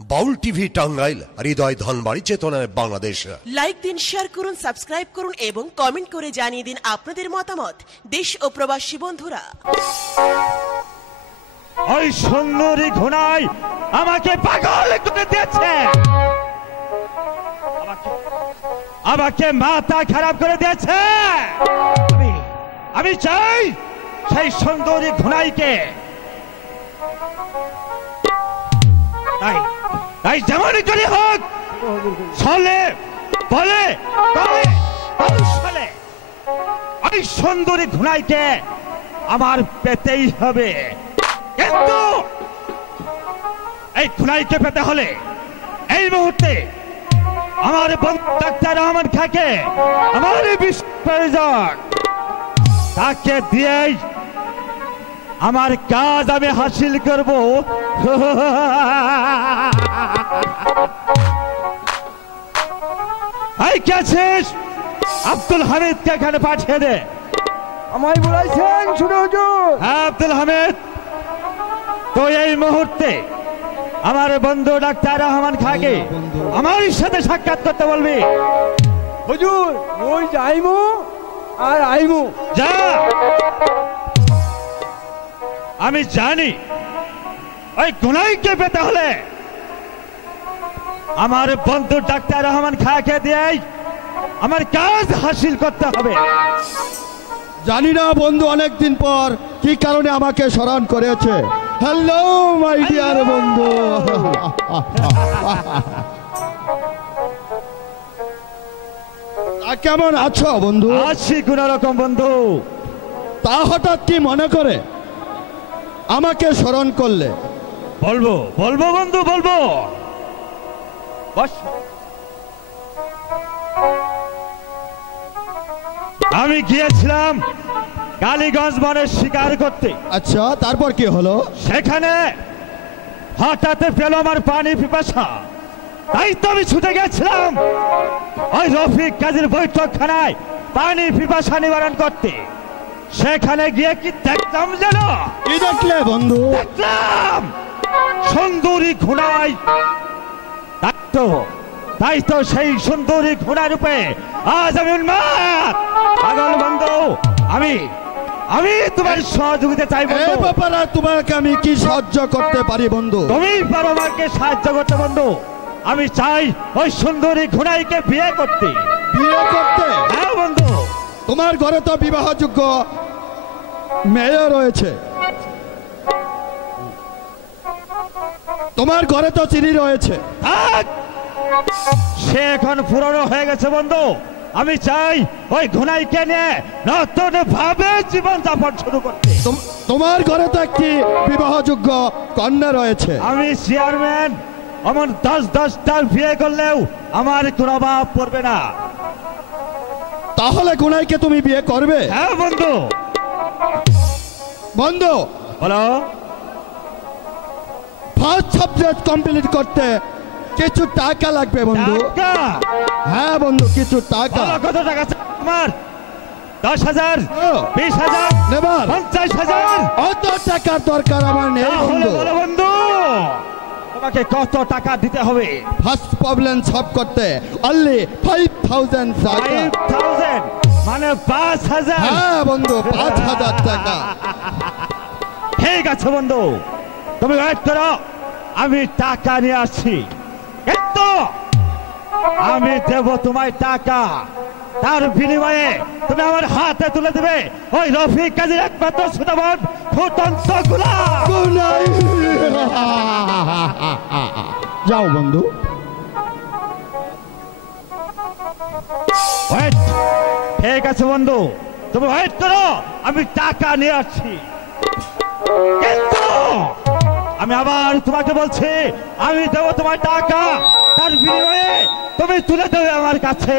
বাউল TV Tangail, হৃদয় ধনবাড়ি, চেতনায় Bangladesh. Like দিন, share করুন, সাবস্ক্রাইব করুন এবং কমেন্ট করে জানিয়ে দিন আপনাদের মতামত দেশ ও প্রবাসী বন্ধুরা। ওই সুন্দরী ঘোড়ায় আমাকে পাগল করে দিয়েছে, আমাকে মাথা খারাপ করে দিয়েছে। আমি চাই সেই সুন্দরী ঘোড়াইকে, তাই যেমনই করে হোক, ছলে বলে ওই সুন্দরী ঘোড়াইকে আমার পেতেই হবে। কিন্তু এই ঘোড়াইকে পেতে হলে এই মুহূর্তে আমার বন্ধু ডাক্তার রহমান খাকে আমার প্রয়োজন। তাকে দিয়েই আমার কাজ আমি হাসিল করব। আব্দুল হামিদকে এখানে পাঠিয়ে দে। আমায় বলাইছেন শুনে হুজুর। আব্দুল হামিদ, তো এই মুহূর্তে আমার বন্ধু ডাক্তার রহমান খাকে আমার সাথে সাক্ষাৎ করতে বলবি। হুজুর ওই যাইমু আর আইমু। যা, আমি জানি ওই গুনাইকে পেতে হলে আমার বন্ধু ডাক্তার রহমান খাকে দিয়ে আমার কাজ হাসিল করতে হবে। জানি না বন্ধু অনেকদিন পর কি কারণে আমাকে স্মরণ করেছে। হ্যালো মাই ডিয়ার বন্ধু, কেমন আছো বন্ধু? আছি কোন রকম বন্ধু। তা হঠাৎ কি মনে করে আমাকে স্মরণ করলে? বলবো বলবো বন্ধু, বলবো। আমি গিয়েছিলাম কালীগঞ্জ বনে শিকার করতে। আচ্ছা, তারপর কি হলো? সেখানে হঠাৎ পেল আমার পানি পিপাসা, তাই তো আমি ছুটে গেছিলাম ওই রফিক কাজীর বৈঠকখানায় পানি পিপাসা নিবারণ করতে। সেখানে গিয়ে কি দেখলাম যেন? কি দেখলে বন্ধু? দেখলাম সুন্দরী ঘোড়ায়। তাই তো সেই সুন্দরী ঘোড়া রূপে আজ আমি উন্মাদ। পাগল বন্ধু, আমি তোমার সহযোগিতা চাই বন্ধু। এই ব্যাপারে তোমাকে আমি কি সাহায্য করতে পারি বন্ধু? তুমি পারো আমাকে সাহায্য করতে বন্ধু। আমি চাই ওই সুন্দরী ঘোড়াইকে বিয়ে করতে। বিয়ে করতে? হ্যাঁ বন্ধু। তোমার ঘরে তো বিবাহযোগ্য মেয়ে রয়েছে, তোমার ঘরে তো চিনি রয়েছে। সে এখন পুরনো হয়ে গেছে বন্ধু। আমি চাই ওই ঘোড়াইকে নিয়ে নতুন ভাবে জীবন যাপন শুরু করতে। তোমার ঘরে তো একটি বিবাহযোগ্য কন্যা রয়েছে। আমি চেয়ারম্যান, আমার 10-10টা বিয়ে করলেও আমার কোনো অভাব পড়বে না। তাহলে গুনাইকে তুমি বিয়ে করবে? হ্যাঁ বন্ধু। বন্ধু বলো। ফার্স্ট সাবজেক্ট কমপ্লিট করতে কিছু টাকা লাগবে বন্ধু। হ্যাঁ বন্ধু, কিছু টাকা। কত টাকা তোমার? 10,000, 20,000, নেবার 50,000? অত টাকার দরকার আমার নেই বন্ধু। বলো বন্ধু, তোমাকে কত টাকা দিতে হবে? ফার্স্ট প্রবলেম সলভ করতে অনলি 5,000 টাকা। 5,000 মানে 5,000? হ্যাঁ বন্ধু, 5,000 টাকা। ঠিক আছে বন্ধু, তুমি ওয়েট করো, আমি টাকা নিয়ে আসছি। কিন্তু আমি দেব তোমায় টাকা, তার বিনিময়ে তুমি আমার হাতে তুলে দেবে ওই রফিক কাজীর একমাত্র সুদাবন ফুটন্ত গোলাপ। যাও বন্ধু। ঠিক আছে বন্ধু, তুমি ওয়েট করো, আমি টাকা নিয়ে আসছি। কিন্তু আমি আবার তোমাকে বলছি, আমি দেবো তোমার টাকা, তার বিনিময়ে তুমি তুলে দেবে আমার কাছে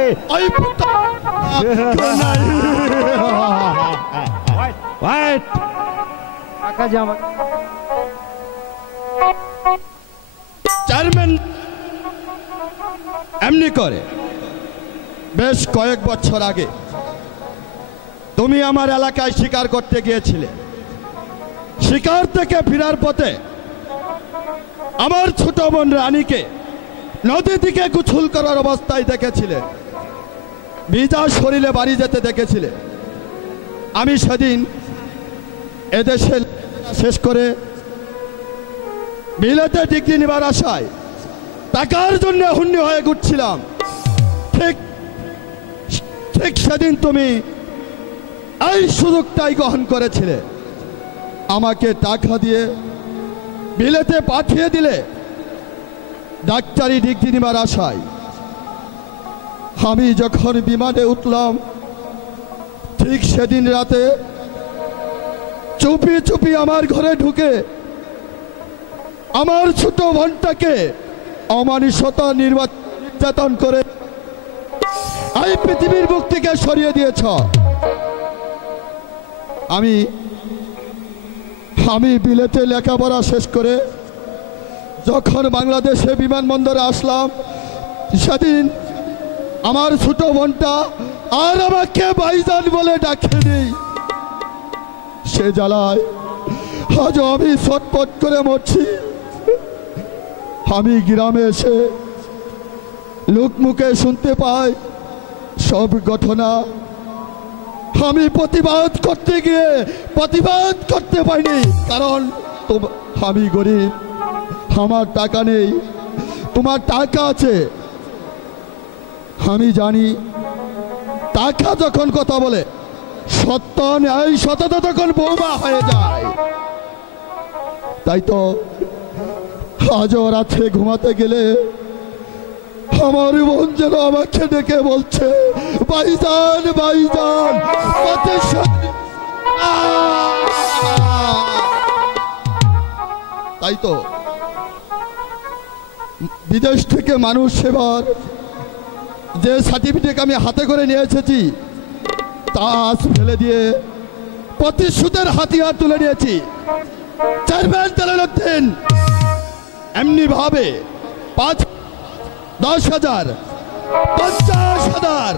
চেয়ারম্যান এমনি করে। বেশ কয়েক বছর আগে তুমি আমার এলাকায় শিকার করতে গিয়েছিলে। শিকার থেকে ফেরার পথে আমার ছোট বোন রানীকে নদী থেকে গোসল করার অবস্থায় দেখেছিলে, ভিজা শরীরে বাড়ি যেতে দেখেছিলে। আমি সেদিন এদেশে শেষ করে বিলেতে ডিগ্রি নেবার আশায় টাকার জন্য হুন্নি হয়ে ঘুরছিলাম। ঠিক ঠিক সেদিন তুমি এই সুযোগটাই গ্রহণ করেছিলে, আমাকে টাকা দিয়ে বিলেতে পাঠিয়ে দিলে ডাক্তারি ডিগ্রি নেবার আশায়। আমি যখন বিমানে উঠলাম ঠিক সেদিন রাতে চুপি চুপি আমার ঘরে ঢুকে আমার ছোট বোনটাকে অমানুষতা নির্যাতন করে এই পৃথিবীর বুক থেকে সরিয়ে দিয়েছ। আমি বিলেতে লেখাপড়া শেষ করে যখন বাংলাদেশে বিমানবন্দরে আসলাম সেদিন আমার ছোট বোনটা আর আমাকে ভাইজান বলে ডাকেনি। সে জ্বালায় আজ আমি ছটফট করে মরছি। আমি গ্রামে এসে লোক মুখে শুনতে পাই সব ঘটনা। আমি প্রতিবাদ করতে গিয়ে প্রতিবাদ করতে পারিনি, কারণ আমি গরিব, আমার টাকা নেই, তোমার টাকা আছে। আমি জানি টাকা যখন কথা বলে সত্য ন্যায় সততা তখন বৌমা হয়ে যায়। তাই তো আজও রাতে ঘুমাতে গেলে আমার বোন যেন আমাকে ডেকে বলছে ভাইজান ভাইজান। তাই তো বিদেশ থেকে মানুষ সেবার যে সার্টিফিকেট আমি হাতে করে নিয়ে এসেছি তা আজ ফেলে দিয়ে প্রতিশোধের হাতিয়ার তুলে নিয়েছি। চেয়ারম্যান তালালউদ্দিন এমনি ভাবে 5, 10,000, 50,000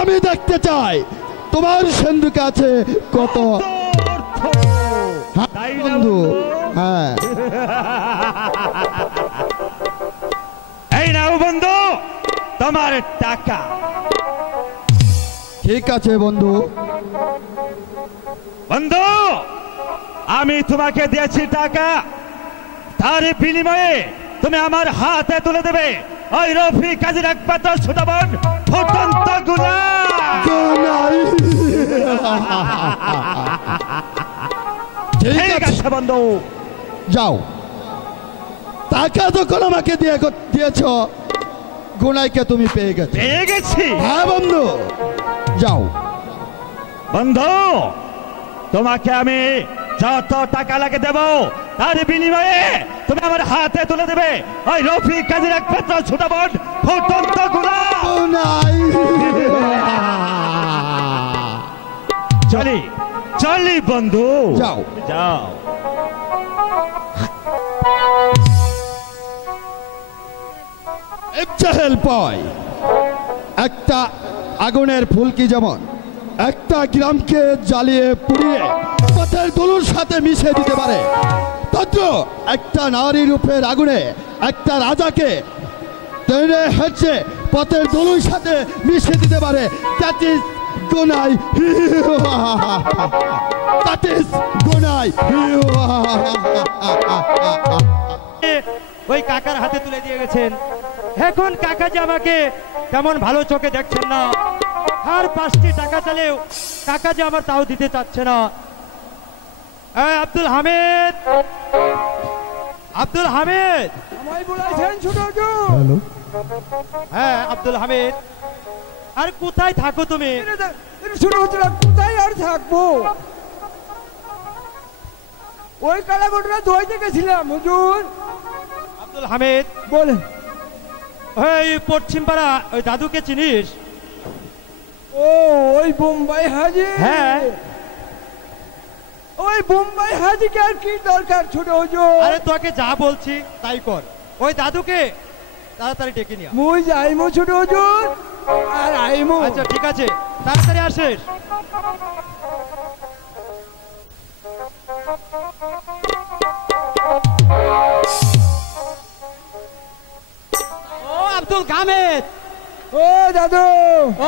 আমি দেখতে চাই তোমার সিন্ধুকে আছে কত। বন্ধু হ্যাঁ এই নাও বন্ধু তোমার টাকা। ঠিক আছে বন্ধু। বন্ধু আমি তোমাকে দিয়েছি টাকা, তার বিনিময়ে তুমি আমার হাতে তুলে দেবে ওই রফি কাজীর একমাত্র ছোট বোন ফুটন্ত গুনাই। ঠিক আছে বন্ধু যাও। টাকা যখন আমাকে দিয়েছ গুনাইকে তুমি পেয়ে গেছি। হ্যাঁ বন্ধু যাও। বন্ধু তোমাকে আমি যত টাকা লাগে দেব তার বিনিময়ে তুমি আমার হাতে তুলে দেবে ওই রফি কাজীর একমাত্র ছোট বোন ফুটন্ত গুনাই। চলি বন্ধু যাও যাও। একটা আগুনের ফুলকি যেমন একটা গ্রামকে জ্বালিয়ে পুড়িয়ে পথের দলুর সাথে মিশে দিতে পারে, তত একটা নারী রূপের আগুনে একটা রাজাকে টেনে হেঁচে পথের দলুর সাথে মিশে দিতে পারে। দ্যাট ইজ গুনাই। দ্যাট ইজ গুনাই। ওই কাকার হাতে তুলে দিয়ে গেছেন। এখন কাকা যে আমাকে তেমন ভালো চোখে দেখছেন না, আর 5টি টাকা চালেও কাকা যে আমার তাও দিতে চাচ্ছে না। আব্দুল হামিদ, আব্দুল হামিদ, আমায় বলাইছেন ছোট হুজুর। হ্যালো হ্যাঁ আব্দুল হামিদ, আর কোথায় থাকো তুমি? ছোট হুজুর কোথায় আর থাকবো, ওই কালাগোটরা ধুইতে গেছিলাম হুজুর। আব্দুল হামিদ বলেন। ওই পশ্চিম পাড়া ওই দাদুকে চিনিস? ও ওই বোম্বাই হাজি। হ্যাঁ ওই বোম্বাই হাজিকে আর কি দরকার ছোট হুজুর? আরে তোকে যা বলছি তাই কর, ওই দাদুকে তাড়াতাড়ি ডেকে নিয়ে। মুই যাইমু ছোট হুজুর, আর আইমু। আচ্ছা ঠিক আছে, তাড়াতাড়ি আসিস। আব্দুল গামেদ। ও দাদু,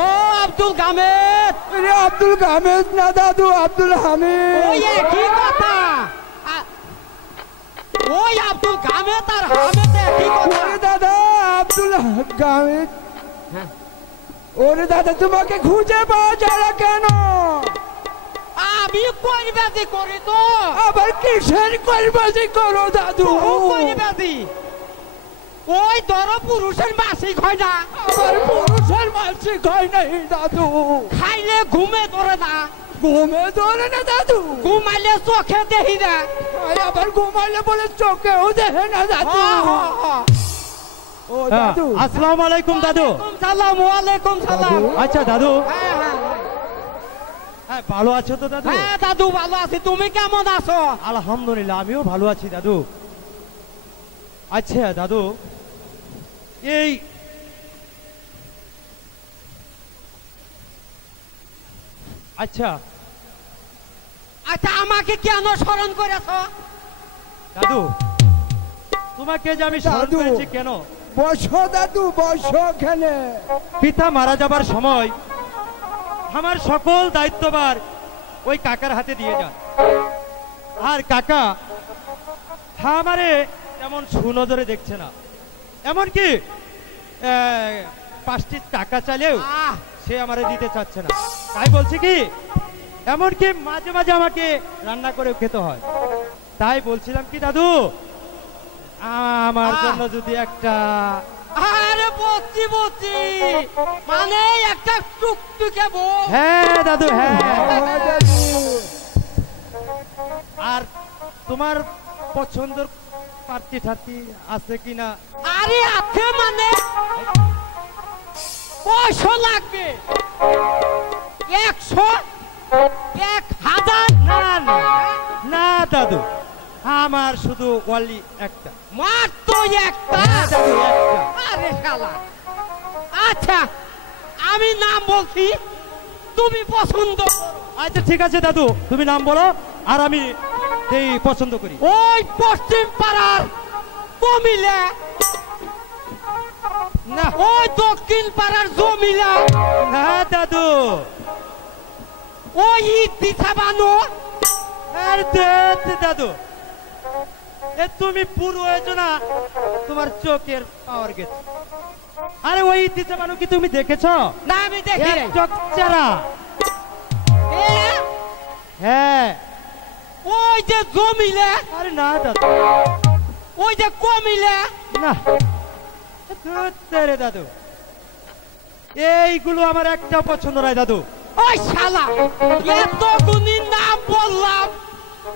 ও আব্দুল গামেদ। আরে আব্দুল গামেদ না দাদু, আব্দুল হামিদ। ওই একই কথা। ওই আব্দুল গামেদ আর হামেদ একই কথা। ওরে দাদা আব্দুল গামেদ। ওরে দাদা তোমাকে খুঁজে পাওয়া যায় না কেন? আমি কইবাজি করি তো। আবার কিসের কইবাজি করো দাদু? কইবাজি ওই ধরো পুরুষের মাসিক হয় না, আবার পুরুষের মাসিক হয় নাই দাদু। খাইলে ঘুমে ধরে না। ঘুমে ধরে না দাদু? ঘুমাইলে চোখে দেখি না। আবার ঘুমাইলে বলে চোখেও দেখে না দাদু। ও দাদু, আসসালামু আলাইকুম দাদু। সালাম ওয়ালাইকুম সালাম। আচ্ছা দাদু, হ্যাঁ হ্যাঁ হ্যাঁ ভালো আছো তো দাদু? হ্যাঁ দাদু ভালো আছি, তুমি কেমন আছো? আলহামদুলিল্লাহ আমিও ভালো আছি দাদু। আচ্ছা দাদু, এই আচ্ছা আচ্ছা আমাকে কেন স্মরণ করেছ? দাদু, তোমাকে যে আমি স্মরণ দাদু। করেছি কেন? বসো দাদু, বসো এখানে। পিতা মারা যাবার সময় আমার সকল দায়িত্বভার ওই কাকার হাতে দিয়ে যান। আর কাকা আমারে তেমন সুনজরে দেখছে না, এমনকি 5টি টাকা চাইলেও সে আমারে দিতে চাচ্ছে না। তাই বলছি কি, এমনকি মাঝে মাঝে আমাকে রান্না করে খেতে হয়। তাই বলছিলাম কি দাদু, আমার জন্য যদি একটা আরে বলছি বলছি, মানে একটা টুকটুকে বউ। হ্যাঁ দাদু, হ্যাঁ। দাদু আর তোমার পছন্দের পার্টি ঠার্টি আছে কিনা? আরে আছে মানে পয়সা লাগবে 100 1000 না না না দাদু, আমার শুধু ওয়ালি একটা। মাত্র একটা? হ্যাঁ দাদু, একটা। আরে শালা, আচ্ছা আমি নাম বলছি, তুমি পছন্দ করো। আচ্ছা ঠিক আছে দাদু, তুমি নাম বলো আর আমি এই পছন্দ করি। ওই পশ্চিম পাড়ার কমিলা না ওই দক্ষিণ পাড়ার জমিলা, না দাদু, ওই ইতিসা বানো। আরে দাদু, এ তুমি পুরো হয়েছো না, তোমার চোখের পাওয়ার গেছে। আরে ওই ইতিসা বানু কি তুমি দেখেছো? না আমি দেখি এক নাই। চোখ চারা। এ, হ্যাঁ। ওই যে জমিলা, আরে না দাদু, ওই যে কমিলা। না রে দাদু, এইগুলো আমার একটা পছন্দ নয় দাদু। ওই শালা, এত গুণী নাম বললাম,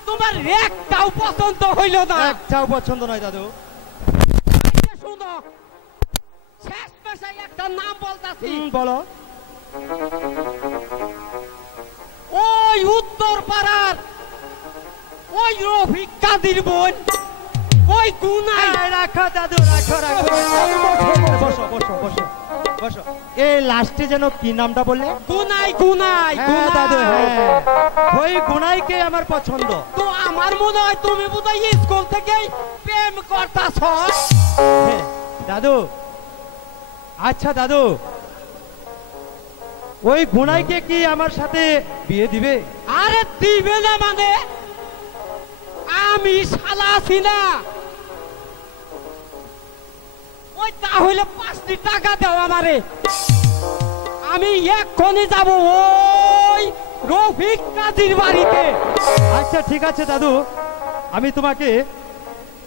তোমার একটাও পছন্দ হইল না। একটাও পছন্দ নয় দাদু। আচ্ছা, শুনো, শেষ পেশায় একটা নাম বলতাছি। বলো। ওই উত্তর পাড়ার ওই রফিক কাদির বোন, ওই গুনাই। রাখো দাদু, রাখো রাখো। বসো বসো বসো বসো। এই লাস্টে যেন কি নামটা বললে? গুনাই গুনাই হ্যাঁ দাদু, হ্যাঁ ওই গুনাইকে আমার পছন্দ। তো আমার মনে হয় তুমি বোধহয় স্কুল থেকে প্রেম করতাছ। হ্যাঁ, দাদু। আচ্ছা দাদু, ওই গুনাইকে কি আমার সাথে বিয়ে দিবে? আরে দিবে না মানে, আমি শালা আছি না। ওই তাহলে 5টি টাকা দাও আমারে, আমি এক্ষুনি যাব ওই রফিক কাদির বাড়িতে। আচ্ছা ঠিক আছে দাদু, আমি তোমাকে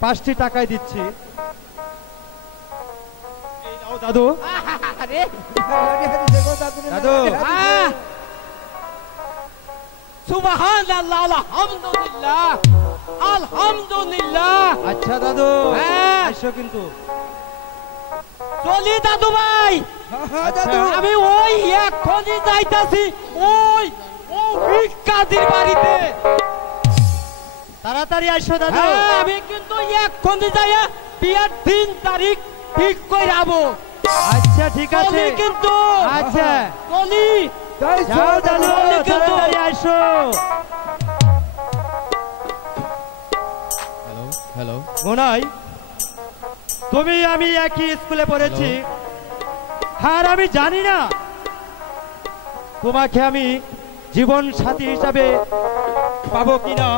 5টি টাকায় দিচ্ছি। এই নাও দাদু। আরে দাদু। সুবহানাল্লাহ, আলহামদুলিল্লাহ, আলহামদুলিল্লাহ। আচ্ছা দাদু, হ্যাঁ। এসো কিন্তু। চলি দাদু ভাই, আচ্ছা। আমি ওই এক্ষুনি যাইতাছি ওই কাদির বাড়িতে। তাড়াতাড়ি আসো দাদু। হ্যাঁ, আমি কিন্তু এক্ষুনি যাইয়া বিয়ের 3 তারিখ ঠিক করে যাবো। আচ্ছা ঠিক আছে চলি কিন্তু। আচ্ছা চলি। যাও দাদু, চলি কিন্তু। তাড়াতাড়ি আসো। হ্যালো হ্যালো মনাই, তুমি আমি একই স্কুলে পড়েছি, আর আমি জানি না তোমাকে আমি জীবন সাথী হিসাবে পাবো কিনা।